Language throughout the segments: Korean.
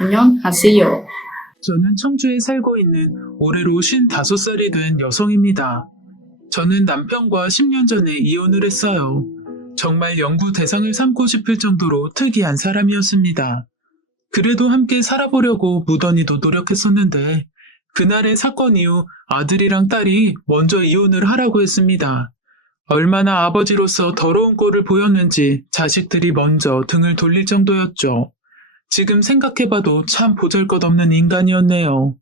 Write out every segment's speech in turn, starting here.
안녕하세요. 저는 청주에 살고 있는 올해로 55살이 된 여성입니다. 저는 남편과 10년 전에 이혼을 했어요. 정말 연구 대상을 삼고 싶을 정도로 특이한 사람이었습니다. 그래도 함께 살아보려고 무던히도 노력했었는데 그날의 사건 이후 아들이랑 딸이 먼저 이혼을 하라고 했습니다. 얼마나 아버지로서 더러운 꼴을 보였는지 자식들이 먼저 등을 돌릴 정도였죠. 지금 생각해봐도 참 보잘것없는 인간이었네요.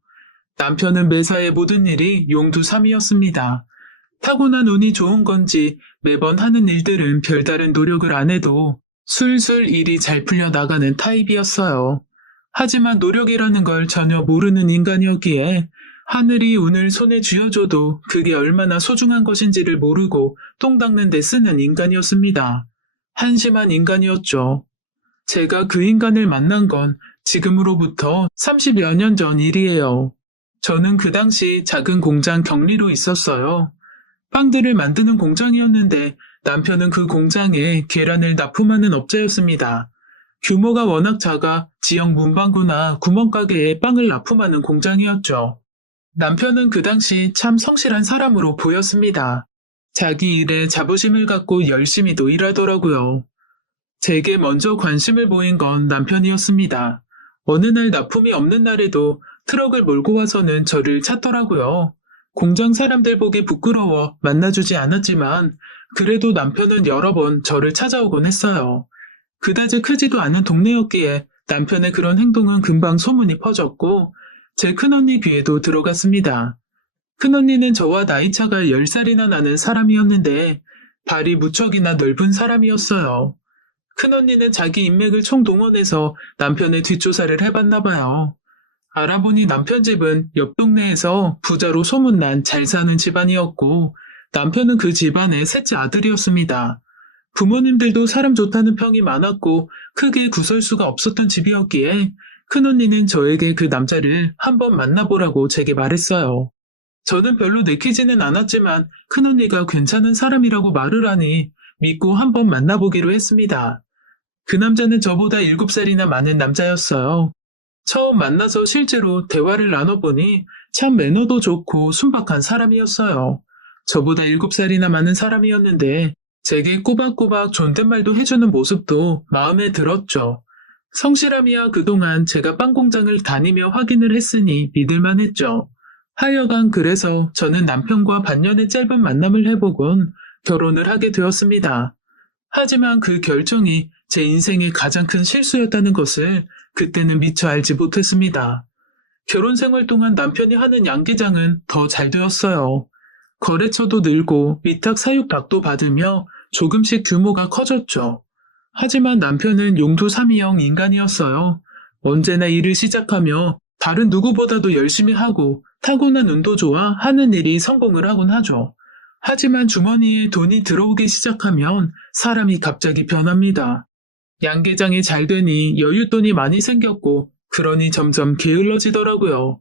남편은 매사에 모든 일이 용두삼이었습니다. 타고난 운이 좋은 건지 매번 하는 일들은 별다른 노력을 안 해도 술술 일이 잘 풀려 나가는 타입이었어요. 하지만 노력이라는 걸 전혀 모르는 인간이었기에 하늘이 운을 손에 쥐어줘도 그게 얼마나 소중한 것인지를 모르고 똥 닦는 데 쓰는 인간이었습니다. 한심한 인간이었죠. 제가 그 인간을 만난 건 지금으로부터 30여 년 전 일이에요. 저는 그 당시 작은 공장 격리로 있었어요. 빵들을 만드는 공장이었는데 남편은 그 공장에 계란을 납품하는 업자였습니다. 규모가 워낙 작아 지역 문방구나 구멍가게에 빵을 납품하는 공장이었죠. 남편은 그 당시 참 성실한 사람으로 보였습니다. 자기 일에 자부심을 갖고 열심히도 일하더라고요. 제게 먼저 관심을 보인 건 남편이었습니다. 어느 날 납품이 없는 날에도 트럭을 몰고 와서는 저를 찾더라고요. 공장 사람들 보기 부끄러워 만나주지 않았지만 그래도 남편은 여러 번 저를 찾아오곤 했어요. 그다지 크지도 않은 동네였기에 남편의 그런 행동은 금방 소문이 퍼졌고 제 큰언니 귀에도 들어갔습니다. 큰언니는 저와 나이차가 10살이나 나는 사람이었는데 발이 무척이나 넓은 사람이었어요. 큰언니는 자기 인맥을 총동원해서 남편의 뒷조사를 해봤나 봐요. 알아보니 남편 집은 옆 동네에서 부자로 소문난 잘 사는 집안이었고 남편은 그 집안의 셋째 아들이었습니다. 부모님들도 사람 좋다는 평이 많았고 크게 구설수가 없었던 집이었기에 큰언니는 저에게 그 남자를 한번 만나보라고 제게 말했어요. 저는 별로 내키지는 않았지만 큰언니가 괜찮은 사람이라고 말을 하니 믿고 한번 만나보기로 했습니다. 그 남자는 저보다 7살이나 많은 남자였어요. 처음 만나서 실제로 대화를 나눠보니 참 매너도 좋고 순박한 사람이었어요. 저보다 7살이나 많은 사람이었는데 제게 꼬박꼬박 존댓말도 해주는 모습도 마음에 들었죠. 성실함이야 그동안 제가 빵 공장을 다니며 확인을 했으니 믿을만 했죠. 하여간 그래서 저는 남편과 반년의 짧은 만남을 해보곤 결혼을 하게 되었습니다. 하지만 그 결정이 제 인생의 가장 큰 실수였다는 것을 그때는 미처 알지 못했습니다. 결혼 생활 동안 남편이 하는 양계장은 더 잘 되었어요. 거래처도 늘고 위탁 사육 닭도 받으며 조금씩 규모가 커졌죠. 하지만 남편은 용두삼이형 인간이었어요. 언제나 일을 시작하며 다른 누구보다도 열심히 하고 타고난 운도 좋아 하는 일이 성공을 하곤 하죠. 하지만 주머니에 돈이 들어오기 시작하면 사람이 갑자기 변합니다. 양계장이 잘 되니 여윳돈이 많이 생겼고 그러니 점점 게을러지더라고요.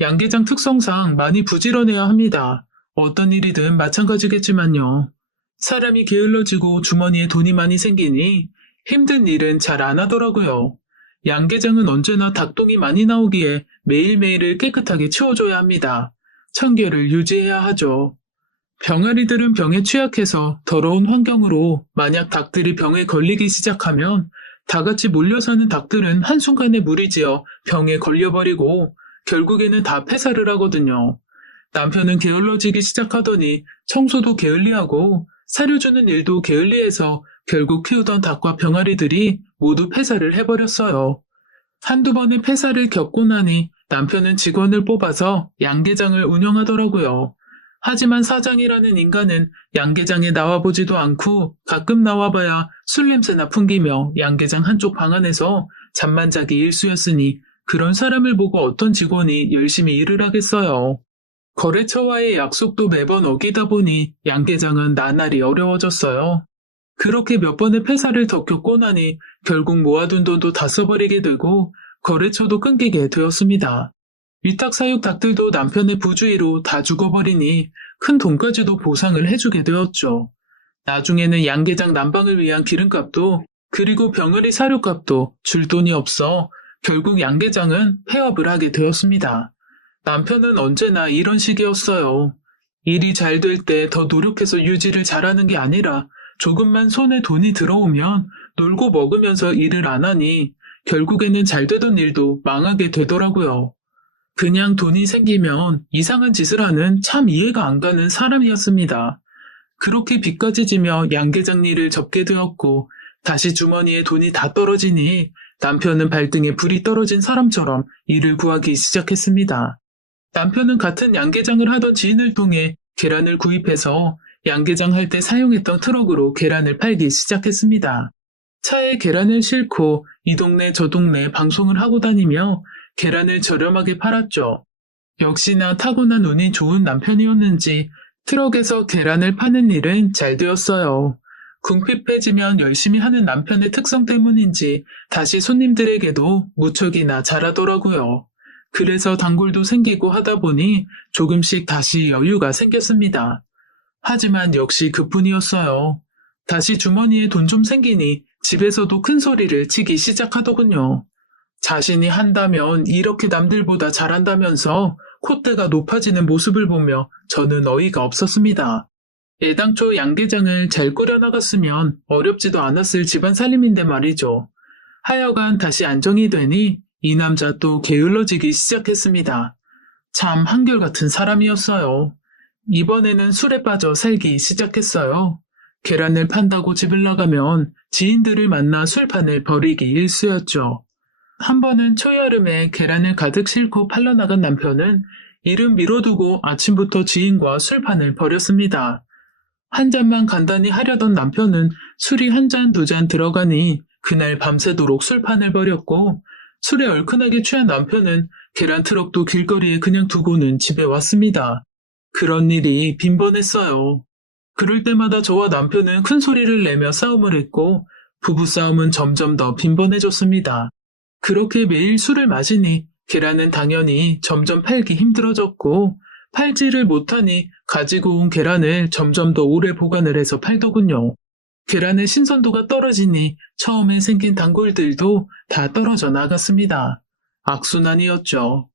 양계장 특성상 많이 부지런해야 합니다. 어떤 일이든 마찬가지겠지만요. 사람이 게을러지고 주머니에 돈이 많이 생기니 힘든 일은 잘 안 하더라고요. 양계장은 언제나 닭똥이 많이 나오기에 매일매일을 깨끗하게 치워줘야 합니다. 청결을 유지해야 하죠. 병아리들은 병에 취약해서 더러운 환경으로 만약 닭들이 병에 걸리기 시작하면 다 같이 몰려 사는 닭들은 한순간에 무리지어 병에 걸려버리고 결국에는 다 폐사를 하거든요. 남편은 게을러지기 시작하더니 청소도 게을리하고 사료주는 일도 게을리해서 결국 키우던 닭과 병아리들이 모두 폐사를 해버렸어요. 한두 번의 폐사를 겪고 나니 남편은 직원을 뽑아서 양계장을 운영하더라고요. 하지만 사장이라는 인간은 양계장에 나와보지도 않고 가끔 나와봐야 술 냄새나 풍기며 양계장 한쪽 방 안에서 잠만 자기 일수였으니 그런 사람을 보고 어떤 직원이 열심히 일을 하겠어요. 거래처와의 약속도 매번 어기다 보니 양계장은 나날이 어려워졌어요. 그렇게 몇 번의 폐사를 더 겪고 나니 결국 모아둔 돈도 다 써버리게 되고 거래처도 끊기게 되었습니다. 위탁 사육 닭들도 남편의 부주의로 다 죽어버리니 큰 돈까지도 보상을 해주게 되었죠. 나중에는 양계장 난방을 위한 기름값도 그리고 병아리 사료값도 줄 돈이 없어 결국 양 계장은 폐업을 하게 되었습니다. 남편은 언제나 이런 식이었어요. 일이 잘 될 때 더 노력해서 유지를 잘하는 게 아니라 조금만 손에 돈이 들어오면 놀고 먹으면서 일을 안 하니 결국에는 잘 되던 일도 망하게 되더라고요. 그냥 돈이 생기면 이상한 짓을 하는 참 이해가 안 가는 사람이었습니다. 그렇게 빚까지 지며 양계장 일을 접게 되었고 다시 주머니에 돈이 다 떨어지니 남편은 발등에 불이 떨어진 사람처럼 일을 구하기 시작했습니다. 남편은 같은 양계장을 하던 지인을 통해 계란을 구입해서 양계장 할 때 사용했던 트럭으로 계란을 팔기 시작했습니다. 차에 계란을 싣고 이 동네 저 동네 방송을 하고 다니며 계란을 저렴하게 팔았죠. 역시나 타고난 운이 좋은 남편이었는지 트럭에서 계란을 파는 일은 잘 되었어요. 궁핍해지면 열심히 하는 남편의 특성 때문인지 다시 손님들에게도 무척이나 잘하더라고요. 그래서 단골도 생기고 하다 보니 조금씩 다시 여유가 생겼습니다. 하지만 역시 그뿐이었어요. 다시 주머니에 돈 좀 생기니 집에서도 큰 소리를 치기 시작하더군요. 자신이 한다면 이렇게 남들보다 잘한다면서 콧대가 높아지는 모습을 보며 저는 어이가 없었습니다. 애당초 양계장을 잘 꾸려나갔으면 어렵지도 않았을 집안 살림인데 말이죠. 하여간 다시 안정이 되니 이 남자 또 게을러지기 시작했습니다. 참 한결같은 사람이었어요. 이번에는 술에 빠져 살기 시작했어요. 계란을 판다고 집을 나가면 지인들을 만나 술판을 벌이기 일쑤였죠. 한 번은 초여름에 계란을 가득 싣고 팔러 나간 남편은 일은 미뤄두고 아침부터 지인과 술판을 벌였습니다. 한 잔만 간단히 하려던 남편은 술이 한 잔, 두 잔 들어가니 그날 밤새도록 술판을 벌였고 술에 얼큰하게 취한 남편은 계란 트럭도 길거리에 그냥 두고는 집에 왔습니다. 그런 일이 빈번했어요. 그럴 때마다 저와 남편은 큰 소리를 내며 싸움을 했고 부부싸움은 점점 더 빈번해졌습니다. 그렇게 매일 술을 마시니 계란은 당연히 점점 팔기 힘들어졌고 팔지를 못하니 가지고 온 계란을 점점 더 오래 보관을 해서 팔더군요. 계란의 신선도가 떨어지니 처음에 생긴 단골들도 다 떨어져 나갔습니다. 악순환이었죠.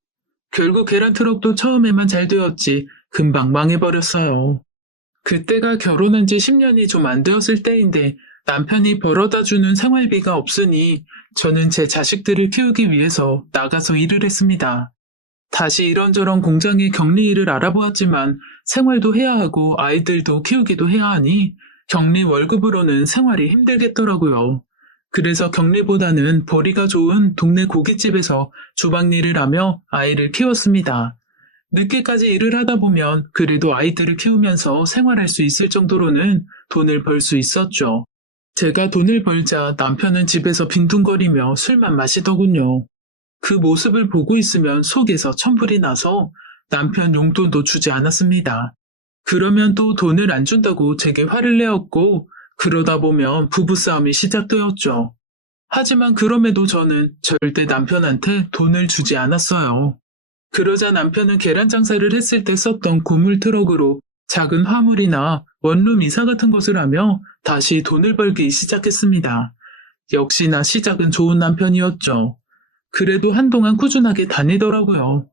결국 계란 트럭도 처음에만 잘 되었지 금방 망해버렸어요. 그때가 결혼한 지 10년이 좀 안 되었을 때인데 남편이 벌어다주는 생활비가 없으니 저는 제 자식들을 키우기 위해서 나가서 일을 했습니다. 다시 이런저런 공장의 격리 일을 알아보았지만 생활도 해야 하고 아이들도 키우기도 해야 하니 격리 월급으로는 생활이 힘들겠더라고요. 그래서 격리보다는 벌이가 좋은 동네 고깃집에서 주방 일을 하며 아이를 키웠습니다. 늦게까지 일을 하다 보면 그래도 아이들을 키우면서 생활할 수 있을 정도로는 돈을 벌 수 있었죠. 제가 돈을 벌자 남편은 집에서 빈둥거리며 술만 마시더군요. 그 모습을 보고 있으면 속에서 천불이 나서 남편 용돈도 주지 않았습니다. 그러면 또 돈을 안 준다고 제게 화를 내었고 그러다 보면 부부싸움이 시작되었죠. 하지만 그럼에도 저는 절대 남편한테 돈을 주지 않았어요. 그러자 남편은 계란 장사를 했을 때 썼던 고물 트럭으로 작은 화물이나 원룸 이사 같은 것을 하며 다시 돈을 벌기 시작했습니다. 역시나 시작은 좋은 남편이었죠. 그래도 한동안 꾸준하게 다니더라고요.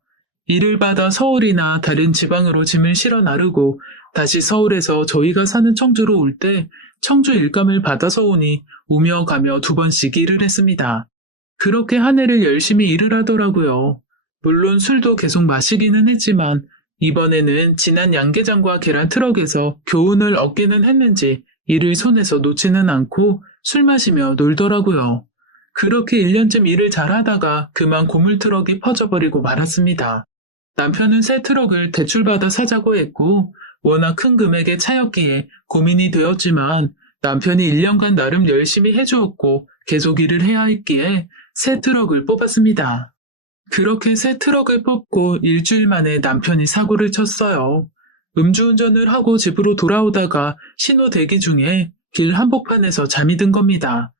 일을 받아 서울이나 다른 지방으로 짐을 실어 나르고 다시 서울에서 저희가 사는 청주로 올 때 청주 일감을 받아서 오니 오며 가며 2번씩 일을 했습니다. 그렇게 한 해를 열심히 일을 하더라고요. 물론 술도 계속 마시기는 했지만 이번에는 지난 양계장과 계란 트럭에서 교훈을 얻기는 했는지 일을 손에서 놓지는 않고 술 마시며 놀더라고요. 그렇게 1년쯤 일을 잘하다가 그만 고물 트럭이 퍼져버리고 말았습니다. 남편은 새 트럭을 대출받아 사자고 했고 워낙 큰 금액의 차였기에 고민이 되었지만 남편이 1년간 나름 열심히 해주었고 계속 일을 해야 했기에 새 트럭을 뽑았습니다. 그렇게 새 트럭을 뽑고 일주일 만에 남편이 사고를 쳤어요. 음주운전을 하고 집으로 돌아오다가 신호 대기 중에 길 한복판에서 잠이 든 겁니다.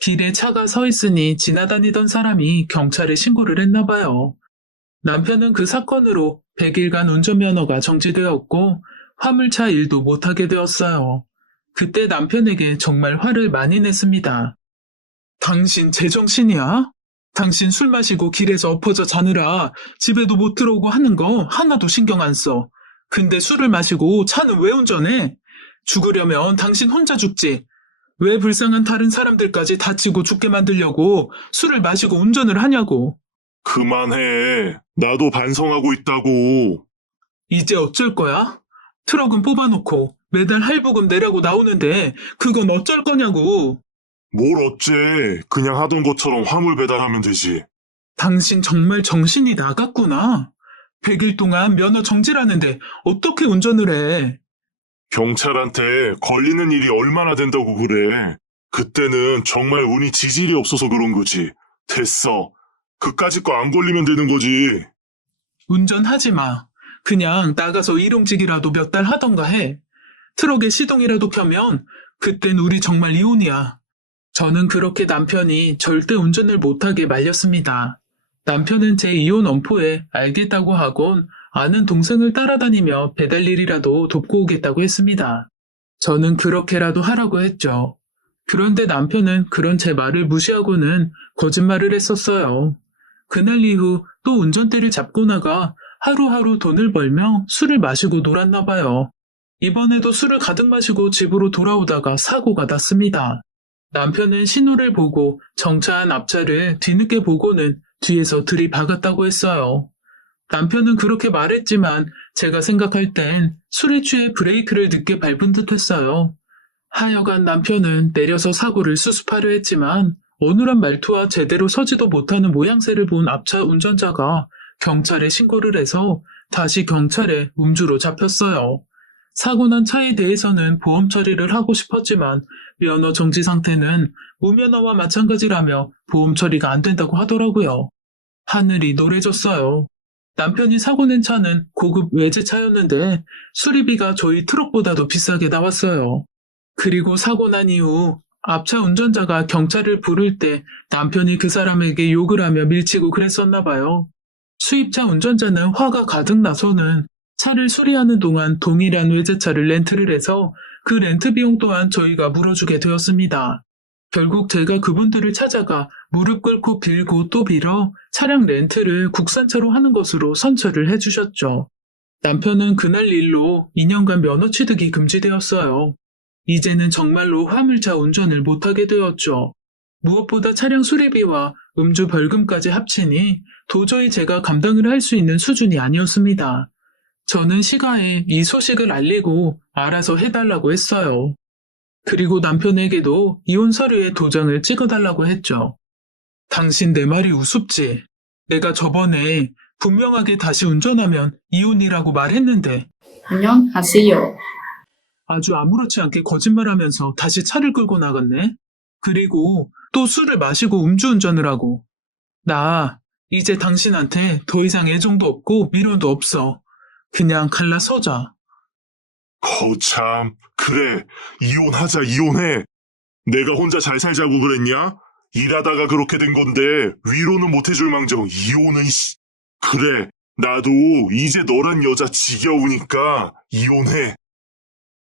길에 차가 서 있으니 지나다니던 사람이 경찰에 신고를 했나 봐요. 남편은 그 사건으로 100일간 운전면허가 정지되었고 화물차 일도 못하게 되었어요. 그때 남편에게 정말 화를 많이 냈습니다. 당신 제정신이야? 당신 술 마시고 길에서 엎어져 자느라 집에도 못 들어오고 하는 거 하나도 신경 안 써. 근데 술을 마시고 차는 왜 운전해? 죽으려면 당신 혼자 죽지. 왜 불쌍한 다른 사람들까지 다치고 죽게 만들려고 술을 마시고 운전을 하냐고. 그만해. 나도 반성하고 있다고. 이제 어쩔 거야? 트럭은 뽑아놓고 매달 할부금 내라고 나오는데 그건 어쩔 거냐고. 뭘 어째. 그냥 하던 것처럼 화물 배달하면 되지. 당신 정말 정신이 나갔구나. 100일 동안 면허 정지라는데 어떻게 운전을 해? 경찰한테 걸리는 일이 얼마나 된다고 그래. 그때는 정말 운이 지질이 없어서 그런 거지. 됐어. 그까짓 거 안 걸리면 되는 거지. 운전하지 마. 그냥 나가서 일용직이라도 몇 달 하던가 해. 트럭에 시동이라도 켜면 그땐 우리 정말 이혼이야. 저는 그렇게 남편이 절대 운전을 못하게 말렸습니다. 남편은 제 이혼 엄포에 알겠다고 하곤 아는 동생을 따라다니며 배달 일이라도 돕고 오겠다고 했습니다. 저는 그렇게라도 하라고 했죠. 그런데 남편은 그런 제 말을 무시하고는 거짓말을 했었어요. 그날 이후 또 운전대를 잡고 나가 하루하루 돈을 벌며 술을 마시고 놀았나 봐요. 이번에도 술을 가득 마시고 집으로 돌아오다가 사고가 났습니다. 남편은 신호를 보고 정차한 앞차를 뒤늦게 보고는 뒤에서 들이박았다고 했어요. 남편은 그렇게 말했지만 제가 생각할 땐 술에 취해 브레이크를 늦게 밟은 듯 했어요. 하여간 남편은 내려서 사고를 수습하려 했지만 어눌한 말투와 제대로 서지도 못하는 모양새를 본 앞차 운전자가 경찰에 신고를 해서 다시 경찰에 음주로 잡혔어요. 사고 난 차에 대해서는 보험 처리를 하고 싶었지만 면허 정지 상태는 무면허와 마찬가지라며 보험 처리가 안 된다고 하더라고요. 하늘이 노래졌어요. 남편이 사고 낸 차는 고급 외제차였는데 수리비가 저희 트럭보다도 비싸게 나왔어요. 그리고 사고 난 이후 앞차 운전자가 경찰을 부를 때 남편이 그 사람에게 욕을 하며 밀치고 그랬었나 봐요. 수입차 운전자는 화가 가득 나서는 차를 수리하는 동안 동일한 외제차를 렌트를 해서 그 렌트 비용 또한 저희가 물어주게 되었습니다. 결국 제가 그분들을 찾아가 무릎 꿇고 빌고 또 빌어 차량 렌트를 국산차로 하는 것으로 선처를 해주셨죠. 남편은 그날 일로 2년간 면허 취득이 금지되었어요. 이제는 정말로 화물차 운전을 못하게 되었죠. 무엇보다 차량 수리비와 음주 벌금까지 합치니 도저히 제가 감당을 할 수 있는 수준이 아니었습니다. 저는 시가에 이 소식을 알리고 알아서 해달라고 했어요. 그리고 남편에게도 이혼 서류에 도장을 찍어달라고 했죠. 당신 내 말이 우습지? 내가 저번에 분명하게 다시 운전하면 이혼이라고 말했는데 안녕하세요. 아주 아무렇지 않게 거짓말하면서 다시 차를 끌고 나갔네. 그리고 또 술을 마시고 음주운전을 하고. 나 이제 당신한테 더 이상 애정도 없고 미련도 없어. 그냥 갈라서자. 거참. 그래. 이혼하자, 이혼해. 내가 혼자 잘 살자고 그랬냐? 일하다가 그렇게 된 건데 위로는 못 해줄 망정 이혼은 그래. 나도 이제 너란 여자 지겨우니까 이혼해.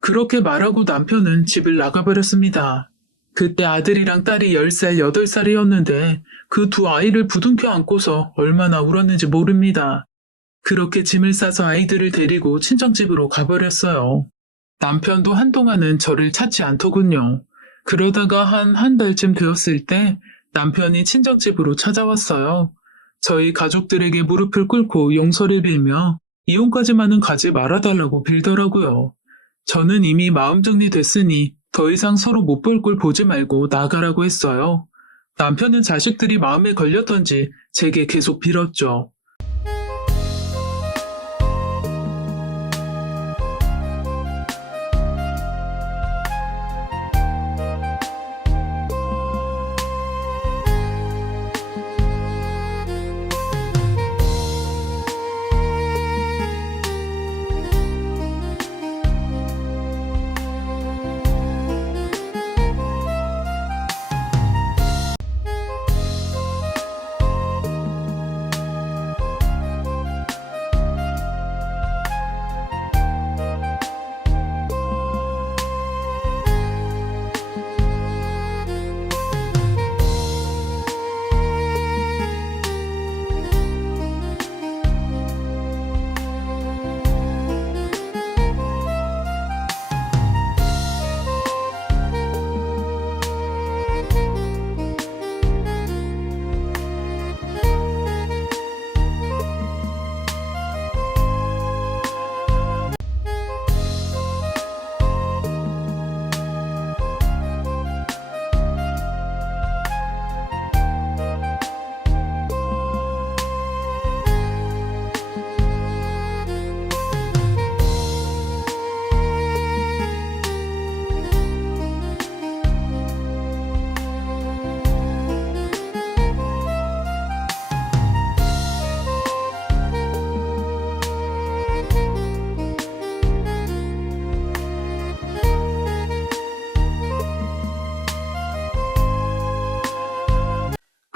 그렇게 말하고 남편은 집을 나가버렸습니다. 그때 아들이랑 딸이 10살, 8살이었는데 그 두 아이를 부둥켜 안고서 얼마나 울었는지 모릅니다. 그렇게 짐을 싸서 아이들을 데리고 친정집으로 가버렸어요. 남편도 한동안은 저를 찾지 않더군요. 그러다가 한 달쯤 되었을 때 남편이 친정집으로 찾아왔어요. 저희 가족들에게 무릎을 꿇고 용서를 빌며 이혼까지만은 가지 말아달라고 빌더라고요. 저는 이미 마음 정리됐으니 더 이상 서로 못 볼 꼴 보지 말고 나가라고 했어요. 남편은 자식들이 마음에 걸렸던지 제게 계속 빌었죠.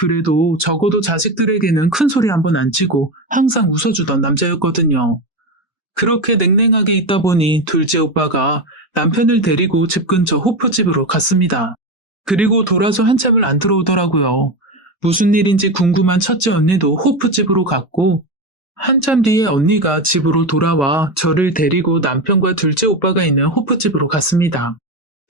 그래도 적어도 자식들에게는 큰 소리 한 번 안 치고 항상 웃어주던 남자였거든요. 그렇게 냉랭하게 있다 보니 둘째 오빠가 남편을 데리고 집 근처 호프집으로 갔습니다. 그리고 돌아서 한참을 안 들어오더라고요. 무슨 일인지 궁금한 첫째 언니도 호프집으로 갔고 한참 뒤에 언니가 집으로 돌아와 저를 데리고 남편과 둘째 오빠가 있는 호프집으로 갔습니다.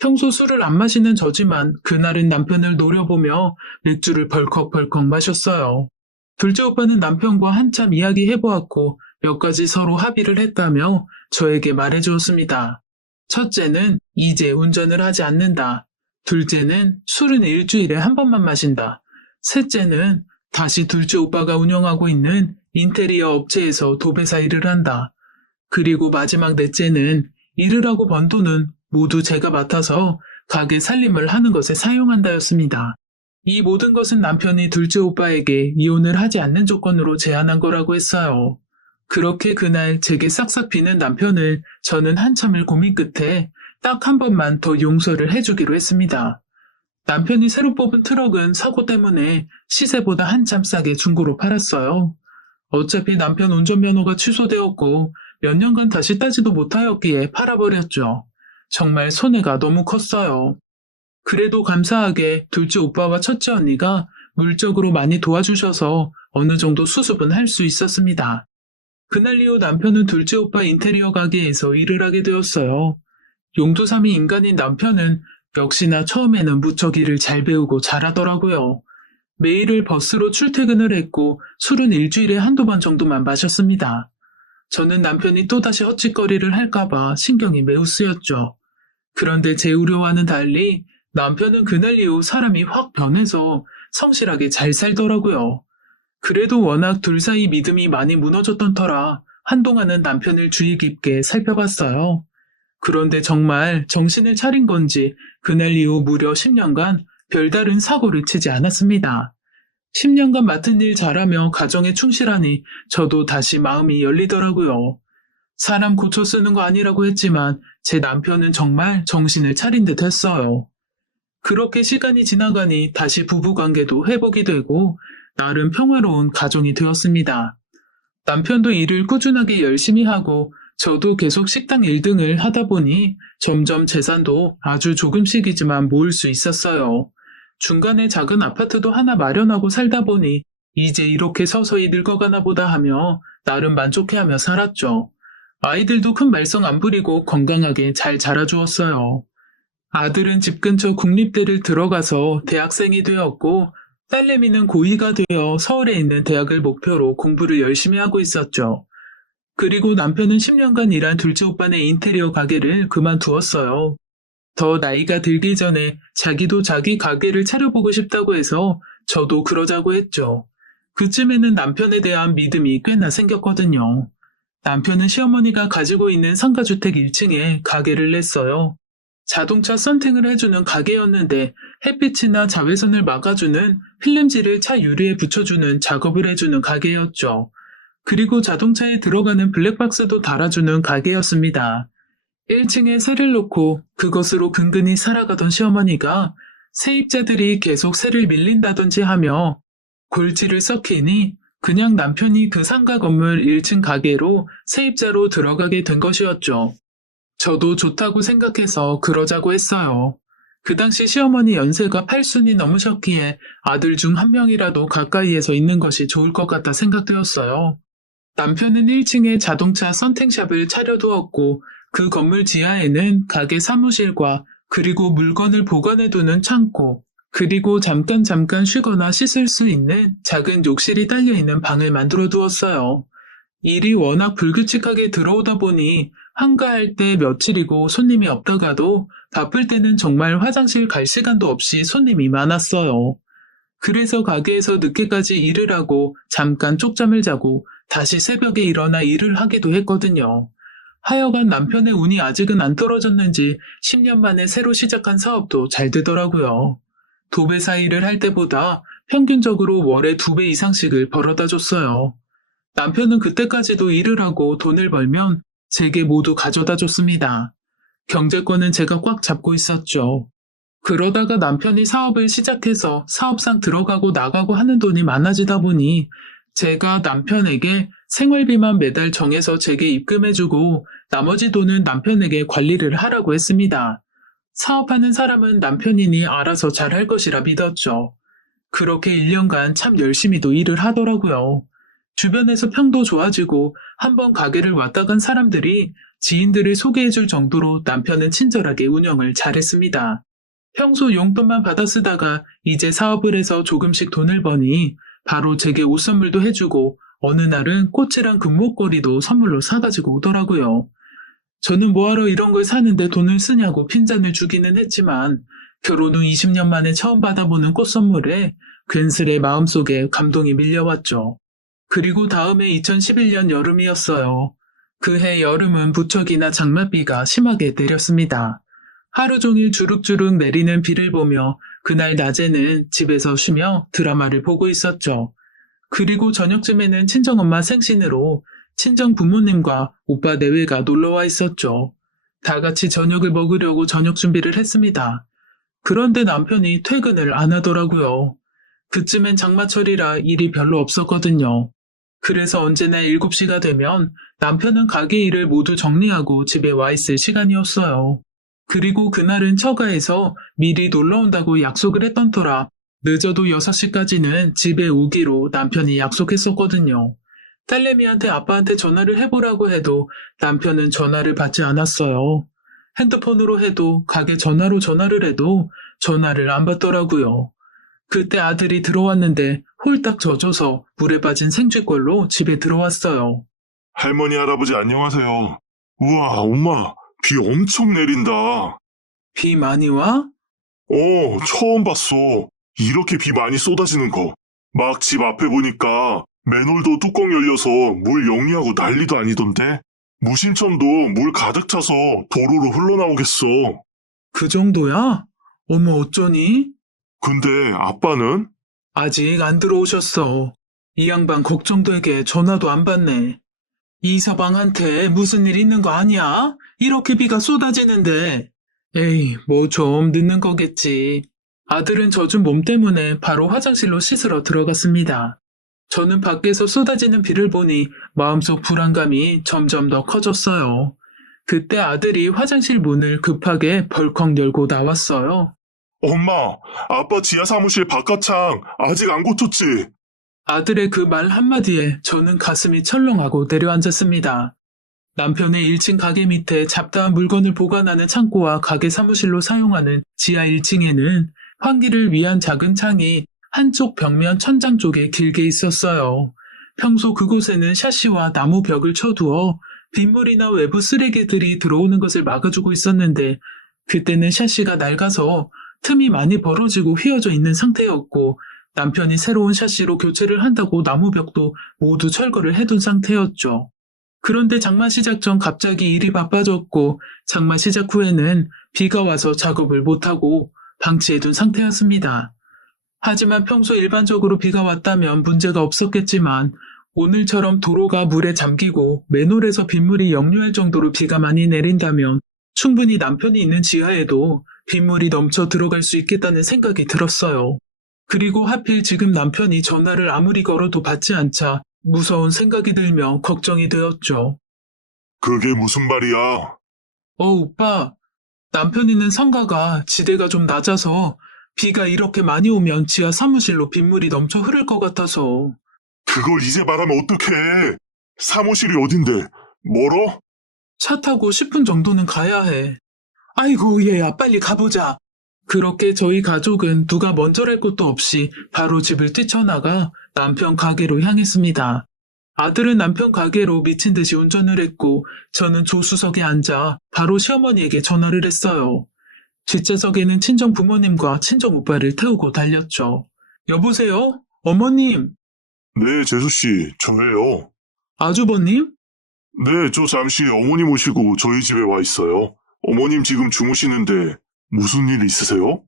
평소 술을 안 마시는 저지만 그날은 남편을 노려보며 맥주를 벌컥벌컥 마셨어요. 둘째 오빠는 남편과 한참 이야기해보았고 몇 가지 서로 합의를 했다며 저에게 말해주었습니다. 첫째는 이제 운전을 하지 않는다. 둘째는 술은 일주일에 한 번만 마신다. 셋째는 다시 둘째 오빠가 운영하고 있는 인테리어 업체에서 도배사 일을 한다. 그리고 마지막 넷째는 일을 하고 번 돈은 모두 제가 맡아서 가게 살림을 하는 것에 사용한다였습니다. 이 모든 것은 남편이 둘째 오빠에게 이혼을 하지 않는 조건으로 제안한 거라고 했어요. 그렇게 그날 제게 싹싹 비는 남편을 저는 한참을 고민 끝에 딱 한 번만 더 용서를 해주기로 했습니다. 남편이 새로 뽑은 트럭은 사고 때문에 시세보다 한참 싸게 중고로 팔았어요. 어차피 남편 운전면허가 취소되었고 몇 년간 다시 따지도 못하였기에 팔아버렸죠. 정말 손해가 너무 컸어요. 그래도 감사하게 둘째 오빠와 첫째 언니가 물적으로 많이 도와주셔서 어느 정도 수습은 할 수 있었습니다. 그날 이후 남편은 둘째 오빠 인테리어 가게에서 일을 하게 되었어요. 용두삼이 인간인 남편은 역시나 처음에는 무척 일을 잘 배우고 잘하더라고요. 매일을 버스로 출퇴근을 했고 술은 일주일에 한두 번 정도만 마셨습니다. 저는 남편이 또다시 헛짓거리를 할까봐 신경이 매우 쓰였죠. 그런데 제 우려와는 달리 남편은 그날 이후 사람이 확 변해서 성실하게 잘 살더라고요. 그래도 워낙 둘 사이 믿음이 많이 무너졌던 터라 한동안은 남편을 주의 깊게 살펴봤어요. 그런데 정말 정신을 차린 건지 그날 이후 무려 10년간 별다른 사고를 치지 않았습니다. 10년간 맡은 일 잘하며 가정에 충실하니 저도 다시 마음이 열리더라고요. 사람 고쳐 쓰는 거 아니라고 했지만 제 남편은 정말 정신을 차린 듯 했어요. 그렇게 시간이 지나가니 다시 부부관계도 회복이 되고 나름 평화로운 가정이 되었습니다. 남편도 일을 꾸준하게 열심히 하고 저도 계속 식당 1등을 하다 보니 점점 재산도 아주 조금씩이지만 모을 수 있었어요. 중간에 작은 아파트도 하나 마련하고 살다 보니 이제 이렇게 서서히 늙어가나 보다 하며 나름 만족해하며 살았죠. 아이들도 큰 말썽 안 부리고 건강하게 잘 자라주었어요. 아들은 집 근처 국립대를 들어가서 대학생이 되었고 딸내미는 고2가 되어 서울에 있는 대학을 목표로 공부를 열심히 하고 있었죠. 그리고 남편은 10년간 일한 둘째 오빠네 인테리어 가게를 그만두었어요. 더 나이가 들기 전에 자기도 자기 가게를 차려보고 싶다고 해서 저도 그러자고 했죠. 그쯤에는 남편에 대한 믿음이 꽤나 생겼거든요. 남편은 시어머니가 가지고 있는 상가주택 1층에 가게를 냈어요. 자동차 썬팅을 해주는 가게였는데 햇빛이나 자외선을 막아주는 필름지를 차 유리에 붙여주는 작업을 해주는 가게였죠. 그리고 자동차에 들어가는 블랙박스도 달아주는 가게였습니다. 1층에 세를 놓고 그것으로 근근히 살아가던 시어머니가 세입자들이 계속 세를 밀린다든지 하며 골치를 썩히니 그냥 남편이 그 상가 건물 1층 가게로 세입자로 들어가게 된 것이었죠. 저도 좋다고 생각해서 그러자고 했어요. 그 당시 시어머니 연세가 8순이 넘으셨기에 아들 중 한 명이라도 가까이에서 있는 것이 좋을 것 같다 생각되었어요. 남편은 1층에 자동차 썬팅샵을 차려두었고 그 건물 지하에는 가게 사무실과 그리고 물건을 보관해두는 창고, 그리고 잠깐 쉬거나 씻을 수 있는 작은 욕실이 딸려있는 방을 만들어 두었어요. 일이 워낙 불규칙하게 들어오다 보니 한가할 때 며칠이고 손님이 없다가도 바쁠 때는 정말 화장실 갈 시간도 없이 손님이 많았어요. 그래서 가게에서 늦게까지 일을 하고 잠깐 쪽잠을 자고 다시 새벽에 일어나 일을 하기도 했거든요. 하여간 남편의 운이 아직은 안 떨어졌는지 10년 만에 새로 시작한 사업도 잘 되더라고요. 도배사 일을 할 때보다 평균적으로 월에 2배 이상씩을 벌어다 줬어요. 남편은 그때까지도 일을 하고 돈을 벌면 제게 모두 가져다 줬습니다. 경제권은 제가 꽉 잡고 있었죠. 그러다가 남편이 사업을 시작해서 사업상 들어가고 나가고 하는 돈이 많아지다 보니 제가 남편에게 생활비만 매달 정해서 제게 입금해주고 나머지 돈은 남편에게 관리를 하라고 했습니다. 사업하는 사람은 남편이니 알아서 잘할 것이라 믿었죠. 그렇게 1년간 참 열심히도 일을 하더라고요. 주변에서 평도 좋아지고 한번 가게를 왔다 간 사람들이 지인들을 소개해줄 정도로 남편은 친절하게 운영을 잘했습니다. 평소 용돈만 받아 쓰다가 이제 사업을 해서 조금씩 돈을 버니 바로 제게 옷 선물도 해주고 어느 날은 꽃이랑 금목걸이도 선물로 사가지고 오더라고요. 저는 뭐하러 이런 걸 사는데 돈을 쓰냐고 핀잔을 주기는 했지만 결혼 후 20년 만에 처음 받아보는 꽃 선물에 괜스레 마음속에 감동이 밀려왔죠. 그리고 다음해 2011년 여름이었어요. 그해 여름은 무척이나 장맛비가 심하게 내렸습니다. 하루 종일 주룩주룩 내리는 비를 보며 그날 낮에는 집에서 쉬며 드라마를 보고 있었죠. 그리고 저녁쯤에는 친정엄마 생신으로 친정 부모님과 오빠 내외가 놀러와 있었죠. 다 같이 저녁을 먹으려고 저녁 준비를 했습니다. 그런데 남편이 퇴근을 안 하더라고요. 그쯤엔 장마철이라 일이 별로 없었거든요. 그래서 언제나 7시가 되면 남편은 가게 일을 모두 정리하고 집에 와 있을 시간이었어요. 그리고 그날은 처가에서 미리 놀러 온다고 약속을 했던 터라 늦어도 6시까지는 집에 오기로 남편이 약속했었거든요. 딸내미한테 아빠한테 전화를 해보라고 해도 남편은 전화를 받지 않았어요. 핸드폰으로 해도 가게 전화로 전화를 해도 전화를 안 받더라고요. 그때 아들이 들어왔는데 홀딱 젖어서 물에 빠진 생쥐꼴로 집에 들어왔어요. 할머니, 할아버지 안녕하세요. 우와, 엄마, 비 엄청 내린다. 비 많이 와? 처음 봤어. 이렇게 비 많이 쏟아지는 거. 막 집 앞에 보니까 맨홀도 뚜껑 열려서 물 영리하고 난리도 아니던데. 무심천도 물 가득 차서 도로로 흘러나오겠어. 그 정도야? 어머 어쩌니? 근데 아빠는? 아직 안 들어오셨어. 이 양반 걱정되게 전화도 안 받네. 이 서방한테 무슨 일 있는 거 아니야? 이렇게 비가 쏟아지는데. 에이, 뭐 좀 늦는 거겠지. 아들은 젖은 몸 때문에 바로 화장실로 씻으러 들어갔습니다. 저는 밖에서 쏟아지는 비를 보니 마음속 불안감이 점점 더 커졌어요. 그때 아들이 화장실 문을 급하게 벌컥 열고 나왔어요. 엄마, 아빠 지하 사무실 바깥창 아직 안 고쳤지? 아들의 그 말 한마디에 저는 가슴이 철렁하고 내려앉았습니다. 남편의 1층 가게 밑에 잡다한 물건을 보관하는 창고와 가게 사무실로 사용하는 지하 1층에는 환기를 위한 작은 창이 한쪽 벽면 천장 쪽에 길게 있었어요. 평소 그곳에는 샤시와 나무 벽을 쳐두어 빗물이나 외부 쓰레기들이 들어오는 것을 막아주고 있었는데 그때는 샤시가 낡아서 틈이 많이 벌어지고 휘어져 있는 상태였고 남편이 새로운 샤시로 교체를 한다고 나무 벽도 모두 철거를 해둔 상태였죠. 그런데 장마 시작 전 갑자기 일이 바빠졌고 장마 시작 후에는 비가 와서 작업을 못하고 방치해둔 상태였습니다. 하지만 평소 일반적으로 비가 왔다면 문제가 없었겠지만 오늘처럼 도로가 물에 잠기고 맨홀에서 빗물이 역류할 정도로 비가 많이 내린다면 충분히 남편이 있는 지하에도 빗물이 넘쳐 들어갈 수 있겠다는 생각이 들었어요. 그리고 하필 지금 남편이 전화를 아무리 걸어도 받지 않자 무서운 생각이 들며 걱정이 되었죠. 그게 무슨 말이야? 오빠. 남편이는 상가가 지대가 좀 낮아서 비가 이렇게 많이 오면 지하 사무실로 빗물이 넘쳐 흐를 것 같아서. 그걸 이제 말하면 어떡해? 사무실이 어딘데? 멀어? 차 타고 10분 정도는 가야 해. 아이고 얘야 빨리 가보자. 그렇게 저희 가족은 누가 먼저랄 것도 없이 바로 집을 뛰쳐나가 남편 가게로 향했습니다. 아들은 남편 가게로 미친 듯이 운전을 했고 저는 조수석에 앉아 바로 시어머니에게 전화를 했어요. 뒷좌석에는 친정 부모님과 친정 오빠를 태우고 달렸죠. 여보세요? 어머님? 네, 재수씨, 저예요. 아주버님? 네, 저 잠시 어머니 모시고 저희 집에 와 있어요. 어머님 지금 주무시는데 무슨 일 있으세요?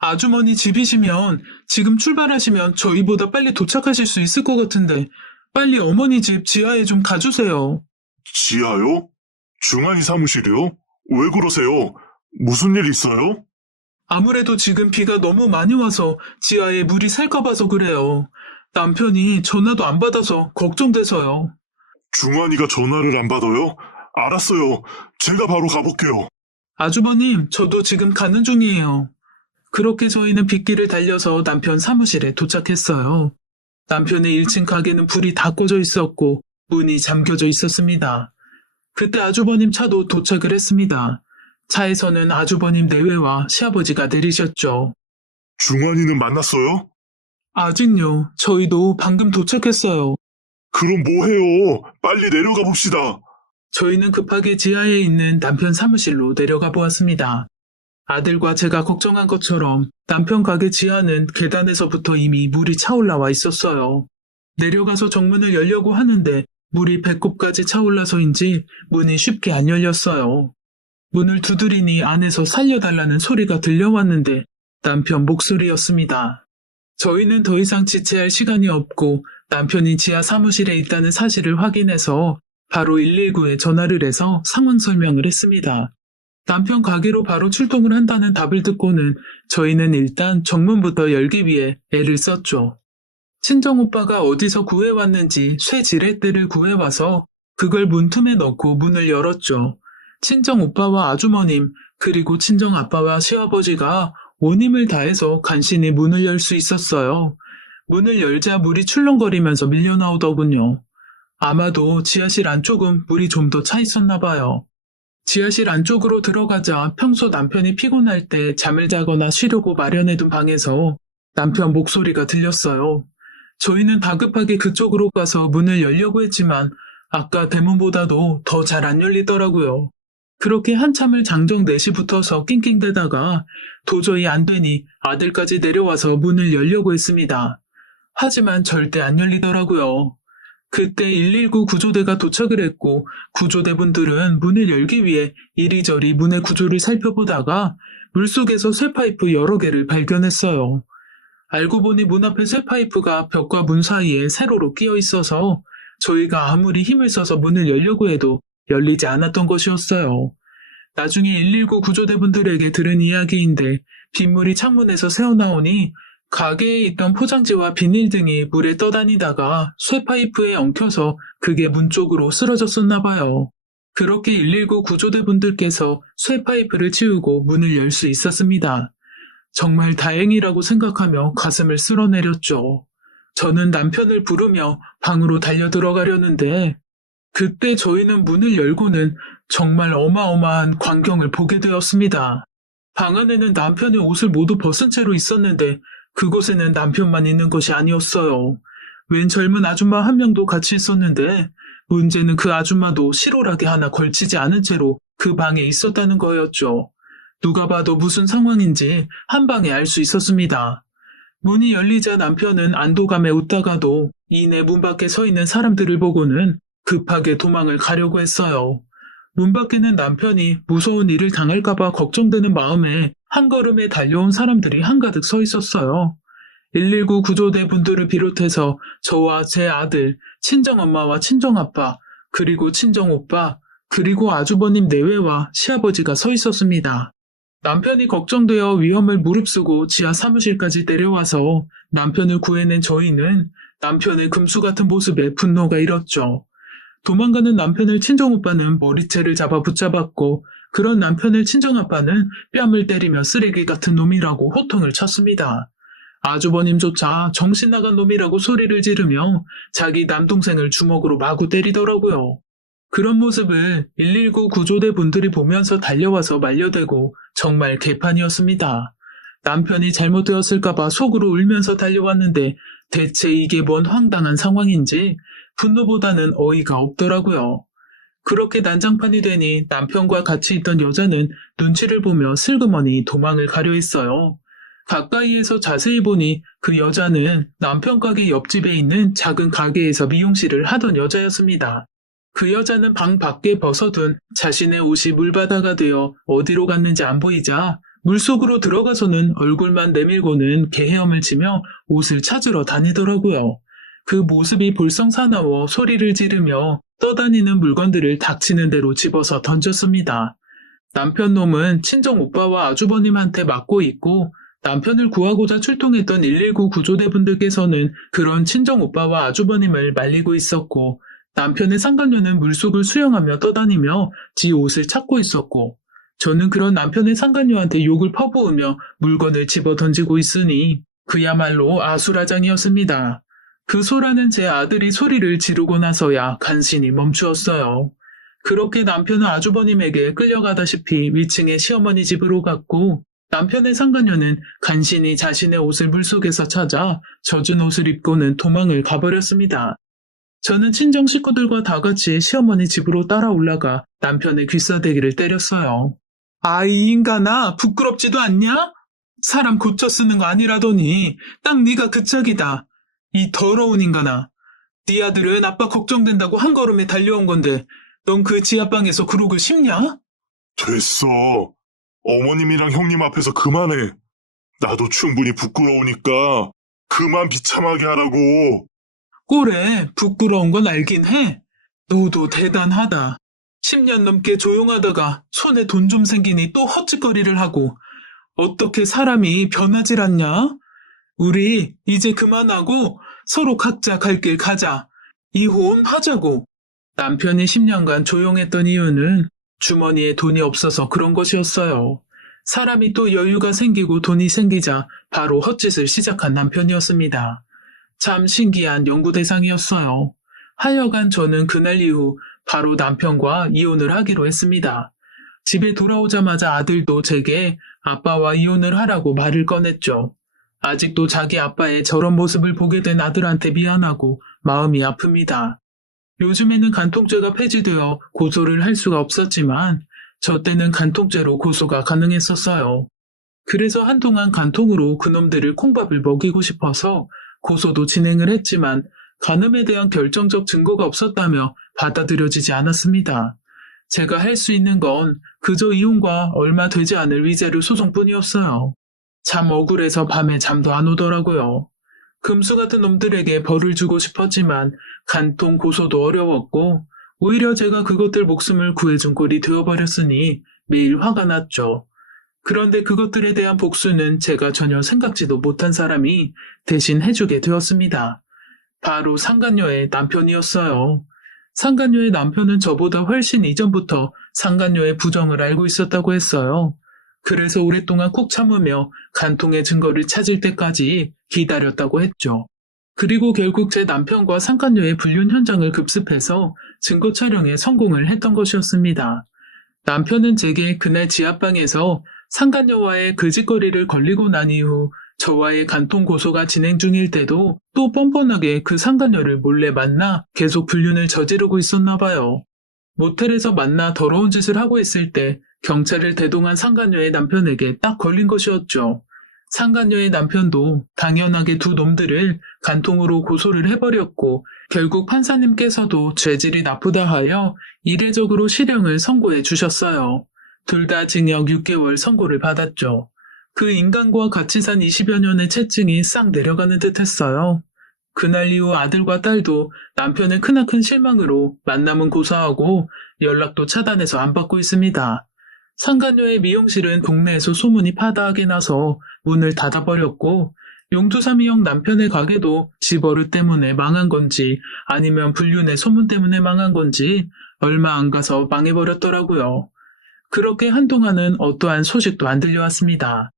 아주머니 집이시면 지금 출발하시면 저희보다 빨리 도착하실 수 있을 것 같은데 빨리 어머니 집 지하에 좀 가주세요. 지하요? 중앙이 사무실이요? 왜 그러세요? 무슨 일 있어요? 아무래도 지금 비가 너무 많이 와서 지하에 물이 셀까 봐서 그래요. 남편이 전화도 안 받아서 걱정돼서요. 중환이가 전화를 안 받아요? 알았어요. 제가 바로 가볼게요. 아주버님, 저도 지금 가는 중이에요. 그렇게 저희는 빗길을 달려서 남편 사무실에 도착했어요. 남편의 1층 가게는 불이 다 꺼져 있었고 문이 잠겨져 있었습니다. 그때 아주버님 차도 도착을 했습니다. 차에서는 아주버님 내외와 시아버지가 내리셨죠. 중환이는 만났어요? 아직요. 저희도 방금 도착했어요. 그럼 뭐 해요? 빨리 내려가 봅시다. 저희는 급하게 지하에 있는 남편 사무실로 내려가 보았습니다. 아들과 제가 걱정한 것처럼 남편 가게 지하는 계단에서부터 이미 물이 차올라와 있었어요. 내려가서 정문을 열려고 하는데 물이 배꼽까지 차올라서인지 문이 쉽게 안 열렸어요. 문을 두드리니 안에서 살려달라는 소리가 들려왔는데 남편 목소리였습니다. 저희는 더 이상 지체할 시간이 없고 남편이 지하 사무실에 있다는 사실을 확인해서 바로 119에 전화를 해서 상황 설명을 했습니다. 남편 가게로 바로 출동을 한다는 답을 듣고는 저희는 일단 정문부터 열기 위해 애를 썼죠. 친정오빠가 어디서 구해왔는지 쇠 지렛대를 구해와서 그걸 문틈에 넣고 문을 열었죠. 친정오빠와 아주머님 그리고 친정아빠와 시아버지가 온 힘을 다해서 간신히 문을 열 수 있었어요. 문을 열자 물이 출렁거리면서 밀려나오더군요. 아마도 지하실 안쪽은 물이 좀 더 차 있었나 봐요. 지하실 안쪽으로 들어가자 평소 남편이 피곤할 때 잠을 자거나 쉬려고 마련해둔 방에서 남편 목소리가 들렸어요. 저희는 다급하게 그쪽으로 가서 문을 열려고 했지만 아까 대문보다도 더 잘 안 열리더라고요. 그렇게 한참을 장정 넷이 붙어서 낑낑대다가 도저히 안 되니 아들까지 내려와서 문을 열려고 했습니다. 하지만 절대 안 열리더라고요. 그때 119 구조대가 도착을 했고 구조대분들은 문을 열기 위해 이리저리 문의 구조를 살펴보다가 물속에서 쇠파이프 여러 개를 발견했어요. 알고 보니 문 앞에 쇠파이프가 벽과 문 사이에 세로로 끼어 있어서 저희가 아무리 힘을 써서 문을 열려고 해도 열리지 않았던 것이었어요. 나중에 119 구조대분들에게 들은 이야기인데 빗물이 창문에서 새어나오니 가게에 있던 포장지와 비닐 등이 물에 떠다니다가 쇠파이프에 엉켜서 그게 문 쪽으로 쓰러졌었나 봐요. 그렇게 119 구조대분들께서 쇠파이프를 치우고 문을 열 수 있었습니다. 정말 다행이라고 생각하며 가슴을 쓸어내렸죠. 저는 남편을 부르며 방으로 달려 들어가려는데 그때 저희는 문을 열고는 정말 어마어마한 광경을 보게 되었습니다. 방 안에는 남편의 옷을 모두 벗은 채로 있었는데 그곳에는 남편만 있는 것이 아니었어요. 웬 젊은 아줌마 한 명도 같이 있었는데 문제는 그 아줌마도 실오라기 하나 걸치지 않은 채로 그 방에 있었다는 거였죠. 누가 봐도 무슨 상황인지 한 방에 알 수 있었습니다. 문이 열리자 남편은 안도감에 웃다가도 이내 문 밖에 서 있는 사람들을 보고는 급하게 도망을 가려고 했어요. 문 밖에는 남편이 무서운 일을 당할까봐 걱정되는 마음에 한 걸음에 달려온 사람들이 한가득 서 있었어요. 119 구조대 분들을 비롯해서 저와 제 아들, 친정엄마와 친정아빠, 그리고 친정오빠, 그리고 아주버님 내외와 시아버지가 서 있었습니다. 남편이 걱정되어 위험을 무릅쓰고 지하 사무실까지 내려와서 남편을 구해낸 저희는 남편의 금수 같은 모습에 분노가 일었죠. 도망가는 남편을 친정오빠는 머리채를 잡아 붙잡았고 그런 남편을 친정아빠는 뺨을 때리며 쓰레기 같은 놈이라고 호통을 쳤습니다. 아주버님조차 정신 나간 놈이라고 소리를 지르며 자기 남동생을 주먹으로 마구 때리더라고요. 그런 모습을 119 구조대 분들이 보면서 달려와서 말려대고 정말 개판이었습니다. 남편이 잘못되었을까봐 속으로 울면서 달려왔는데 대체 이게 뭔 황당한 상황인지 분노보다는 어이가 없더라고요. 그렇게 난장판이 되니 남편과 같이 있던 여자는 눈치를 보며 슬그머니 도망을 가려 했어요. 가까이에서 자세히 보니 그 여자는 남편 가게 옆집에 있는 작은 가게에서 미용실을 하던 여자였습니다. 그 여자는 방 밖에 벗어둔 자신의 옷이 물바다가 되어 어디로 갔는지 안 보이자 물속으로 들어가서는 얼굴만 내밀고는 개헤엄을 치며 옷을 찾으러 다니더라고요. 그 모습이 볼썽사나워 소리를 지르며 떠다니는 물건들을 닥치는 대로 집어서 던졌습니다. 남편 놈은 친정 오빠와 아주버님한테 맞고 있고 남편을 구하고자 출동했던 119 구조대분들께서는 그런 친정 오빠와 아주버님을 말리고 있었고 남편의 상간녀는 물속을 수영하며 떠다니며 지 옷을 찾고 있었고 저는 그런 남편의 상간녀한테 욕을 퍼부으며 물건을 집어 던지고 있으니 그야말로 아수라장이었습니다. 그 소라는 제 아들이 소리를 지르고 나서야 간신히 멈추었어요. 그렇게 남편은 아주버님에게 끌려가다시피 위층의 시어머니 집으로 갔고 남편의 상간녀는 간신히 자신의 옷을 물속에서 찾아 젖은 옷을 입고는 도망을 가버렸습니다. 저는 친정 식구들과 다 같이 시어머니 집으로 따라 올라가 남편의 귀싸대기를 때렸어요. 아, 이 인간아, 부끄럽지도 않냐? 사람 고쳐 쓰는 거 아니라더니 딱 네가 그 짝이다. 이 더러운 인간아. 네 아들은 아빠 걱정된다고 한 걸음에 달려온 건데 넌 그 지하방에서 그러고 싶냐? 됐어. 어머님이랑 형님 앞에서 그만해. 나도 충분히 부끄러우니까 그만 비참하게 하라고. 그래, 부끄러운 건 알긴 해. 너도 대단하다. 10년 넘게 조용하다가 손에 돈 좀 생기니 또 헛짓거리를 하고 어떻게 사람이 변하질 않냐? 우리 이제 그만하고 서로 각자 갈 길 가자. 이혼하자고. 남편이 10년간 조용했던 이유는 주머니에 돈이 없어서 그런 것이었어요. 사람이 또 여유가 생기고 돈이 생기자 바로 헛짓을 시작한 남편이었습니다. 참 신기한 연구 대상이었어요. 하여간 저는 그날 이후 바로 남편과 이혼을 하기로 했습니다. 집에 돌아오자마자 아들도 제게 아빠와 이혼을 하라고 말을 꺼냈죠. 아직도 자기 아빠의 저런 모습을 보게 된 아들한테 미안하고 마음이 아픕니다. 요즘에는 간통죄가 폐지되어 고소를 할 수가 없었지만 저 때는 간통죄로 고소가 가능했었어요. 그래서 한동안 간통으로 그놈들을 콩밥을 먹이고 싶어서 고소도 진행을 했지만 간음에 대한 결정적 증거가 없었다며 받아들여지지 않았습니다. 제가 할 수 있는 건 그저 이혼과 얼마 되지 않을 위자료 소송뿐이었어요. 참 억울해서 밤에 잠도 안 오더라고요. 금수 같은 놈들에게 벌을 주고 싶었지만 간통 고소도 어려웠고 오히려 제가 그것들 목숨을 구해준 꼴이 되어버렸으니 매일 화가 났죠. 그런데 그것들에 대한 복수는 제가 전혀 생각지도 못한 사람이 대신 해주게 되었습니다. 바로 상간녀의 남편이었어요. 상간녀의 남편은 저보다 훨씬 이전부터 상간녀의 부정을 알고 있었다고 했어요. 그래서 오랫동안 꾹 참으며 간통의 증거를 찾을 때까지 기다렸다고 했죠. 그리고 결국 제 남편과 상간녀의 불륜 현장을 급습해서 증거 촬영에 성공을 했던 것이었습니다. 남편은 제게 그날 지하방에서 상간녀와의 그 짓거리를 걸리고 난 이후 저와의 간통 고소가 진행 중일 때도 또 뻔뻔하게 그 상간녀를 몰래 만나 계속 불륜을 저지르고 있었나 봐요. 모텔에서 만나 더러운 짓을 하고 있을 때 경찰을 대동한 상간녀의 남편에게 딱 걸린 것이었죠. 상간녀의 남편도 당연하게 두 놈들을 간통으로 고소를 해버렸고 결국 판사님께서도 죄질이 나쁘다 하여 이례적으로 실형을 선고해 주셨어요. 둘 다 징역 6개월 선고를 받았죠. 그 인간과 같이 산 20여 년의 채증이 싹 내려가는 듯 했어요. 그날 이후 아들과 딸도 남편의 크나큰 실망으로 만남은 고사하고 연락도 차단해서 안 받고 있습니다. 상간녀의 미용실은 동네에서 소문이 파다하게 나서 문을 닫아버렸고 용두사미형 남편의 가게도 집어릇 때문에 망한 건지 아니면 불륜의 소문 때문에 망한 건지 얼마 안 가서 망해버렸더라고요. 그렇게 한동안은 어떠한 소식도 안 들려왔습니다.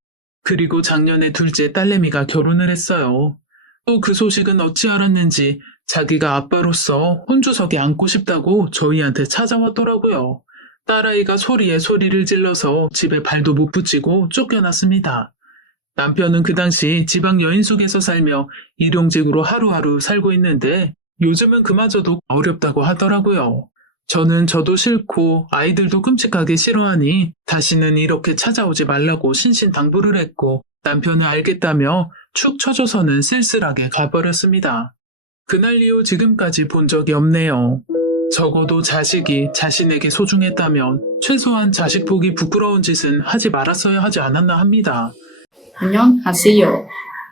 그리고 작년에 둘째 딸내미가 결혼을 했어요. 또 그 소식은 어찌 알았는지 자기가 아빠로서 혼주석에 앉고 싶다고 저희한테 찾아왔더라고요. 딸아이가 소리에 소리를 질러서 집에 발도 못 붙이고 쫓겨났습니다. 남편은 그 당시 지방 여인숙에서 살며 일용직으로 하루하루 살고 있는데 요즘은 그마저도 어렵다고 하더라고요. 저도 싫고 아이들도 끔찍하게 싫어하니 다시는 이렇게 찾아오지 말라고 신신당부를 했고 남편은 알겠다며 축 처져서는 쓸쓸하게 가버렸습니다. 그날 이후 지금까지 본 적이 없네요. 적어도 자식이 자신에게 소중했다면 최소한 자식 보기 부끄러운 짓은 하지 말았어야 하지 않았나 합니다. 안녕하세요.